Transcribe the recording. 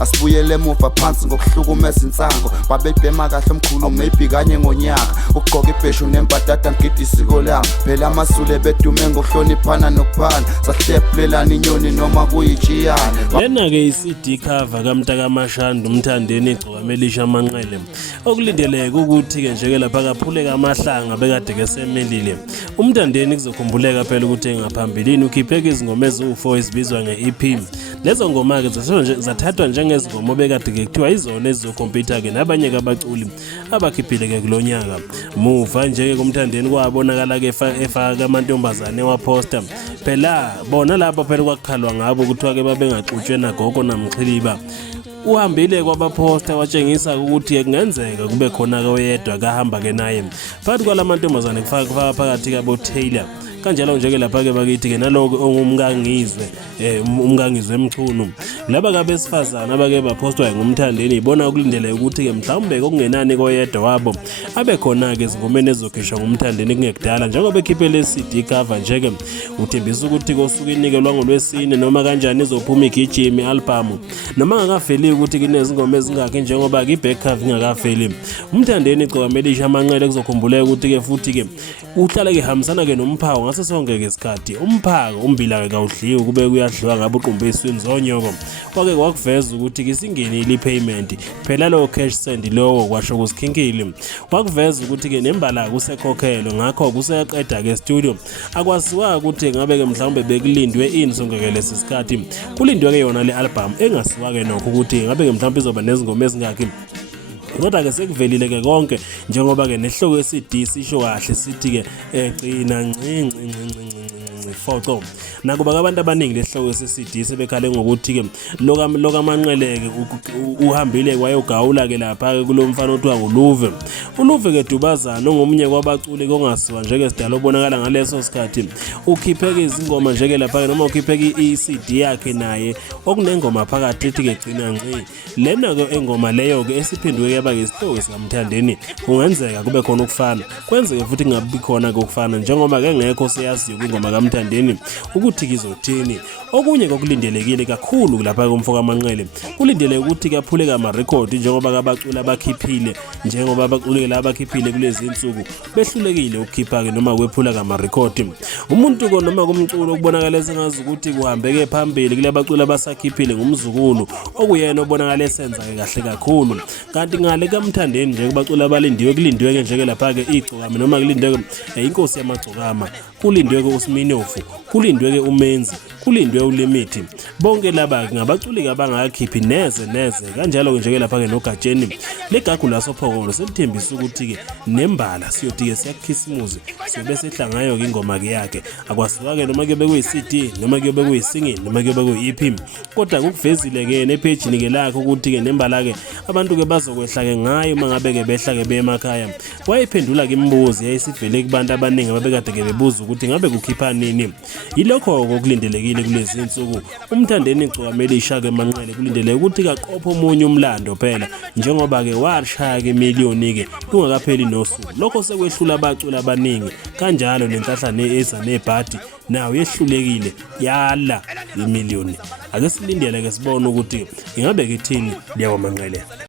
Asibuyele emuva phansi ngokuhlukumeza insango babebhema kahle omkhulu maybe kanye ngonyaka ugqoka ibheshu nembadada ngidi isiko lami phela amasule bedume ngokuhloniphana nokuphana sahlephulelana inyoni noma kuyijiyane. Lena ke i-CD cover kaMtaka Mashanda umthandeni igcokamelisha amanqele okulindeleke ukuthi ke njeke lapha kaphuleka amahlanga bekade ke semelile umthandeni kuzokhumbuleka phela ukuthi engaphambilini ukhiphe izingoma eziwu4 ezibizwa nge-EP. Lezo ngoma ke zathathwa njengezingoma obekade ke kuthiwa izona ezizokhompyutha ke nabanye abaculi abakhiphile ke kulonyaka muva njeke kumthandeni kwabonakala ke efaka amantombazane waposter phela bona lapha phela kwakukhalwa ngabo kuthiwa ke babengaxutshwe nagogo namchiliba. Uhambile kwabaposter watshengisa ukuthi kungenzeka kube khona ke oyedwa kahamba ke naye phakathi kwalamantombazane kufaka phakathi kabo Taylor kanjalo njeke lapha ke bakithi ke naloko ongumkangizwe umkangizwe emchunu laba kabesifazana abake bapostwa ngumthandeni ibona ukulindele ukuthi ke mhlawumbe kokungenani koyedwa wabo abe khona ke izingomeni ezokhishwa ngumthandeni kungekudala njengoba ekhiphe le CD cover njeke uthembisa ukuthi kosuku inikelwa ngolwesine noma kanjani izophuma igijimi album noma ngakafeli ukuthi kunezingoma ezingakho njengoba ke back cover ingakafeli umthandeni igcokamelisha amanqele kuzokhumbuleka ukuthi ke futhi ke uhlala ke hambisana ke nomphawu ngaso sonke ke isikhathi umphako umbila ke kawudliwe kube kuyadliwa ngabo uqumbe eswini zonyoko kwake kwakuveza ukuthi ke singenile ipayment phela lo cash send lowo kwasho kusikhinkile wakuveza ukuthi ke nembala kusekhokhelo ngakho kuseqeda ke studio akwaziwa ukuthi ngabe ke mhlawumbe bekulindwe ini sonke lesi sikhathi kulindwe ke yona le album engasiwa ke nokho ukuthi ngabe ke mhlawumbe izoba nezingoma ezingakhi kodwa ke sekuvelile ke konke njengoba ke nehloko ye-CD sisho kahle sithi ke gcina foco nakuba abantu abaningi lehloko ye-CD sebekhale ngokuthi ke lokamanqeleke uhambile kwayogawula ke lapha ke kulomfana othiwa uLuve ke Dubazana ongomunye kwabaculi kongasiwa njeke sidala obonakala ngaleso sikhathi ukhiphe izingoma njeke lapha ke noma ukhiphe i-CD yakhe naye okunengoma phakathi ethi ke gcina lena ke engoma leyo ke esiphindwe yaba ke isihloko sikamthandeni kungenzeka kube khona ukufana kwenzeke futhi kungabi khona kokufana njengoba ke ngekho siyaziyo ingoma kamthandeni ukuthi kizothini okunye kokulindelekile kakhulu lapha komfoka amanqele kulindele ukuthi kaphuleka ama record njengoba kabaculi abakhiphile njengoba abaculi labakhiphile kulezi insuku behlulekile ukukhipha ke noma kwephula kama record umuntu ko noma kumculo okubonakala sengazi ukuthi kuhambeke phambili kule abaculi abasakhiphile ngumzukulu okuyena obonakala esenza kahle kakhulu kanti ngale kamthandeni nje kubaculi abalindiwe kulindwe ke njeke lapha ke igcokama noma kulindwe inkosi yamagcokama kulindwe ke uSminofu kulindwe ke uMenzi kulindwe uLimit bonke laba ngabaculi abangakhiphi neze kanjalo ke njeke lapha ke noGatsheni legagu lasophokolo selithembisa ukuthi ke nembala siyothi ke siyakhisimuze sibe sehlangayo ke ingoma ke yakhe akwasiwa ke noma ke bekuyi-CD noma ke bekuyisingini noma ke bekuyi-EP kodwa kukuvezile ke nepage ke lakho ukuthi ke nembala ke abantu ke bazokwehla ke ngayo mangabe ke behla ke bemakhaya wayiphendula ke imibuzo yayisivele kubantu abaningi ababekade ke bebuza ukuthi ngabe kukhipha nini yilokho okulindelekile kulezi insuku umthandeni igcokamelisha ke manqele kulindeleke ukuthi kaqophe omunye umlando phela njengoba ke washaya ke miliyoni ke kungakapheli nosuku lokho sekwehlula abaculi abaningi kanjalo lenhlahla eza nebhadi nawo yehlulekile yala imiliyoni ake silindele ke sibone ukuthi ingabe ke thini liyawamanqele.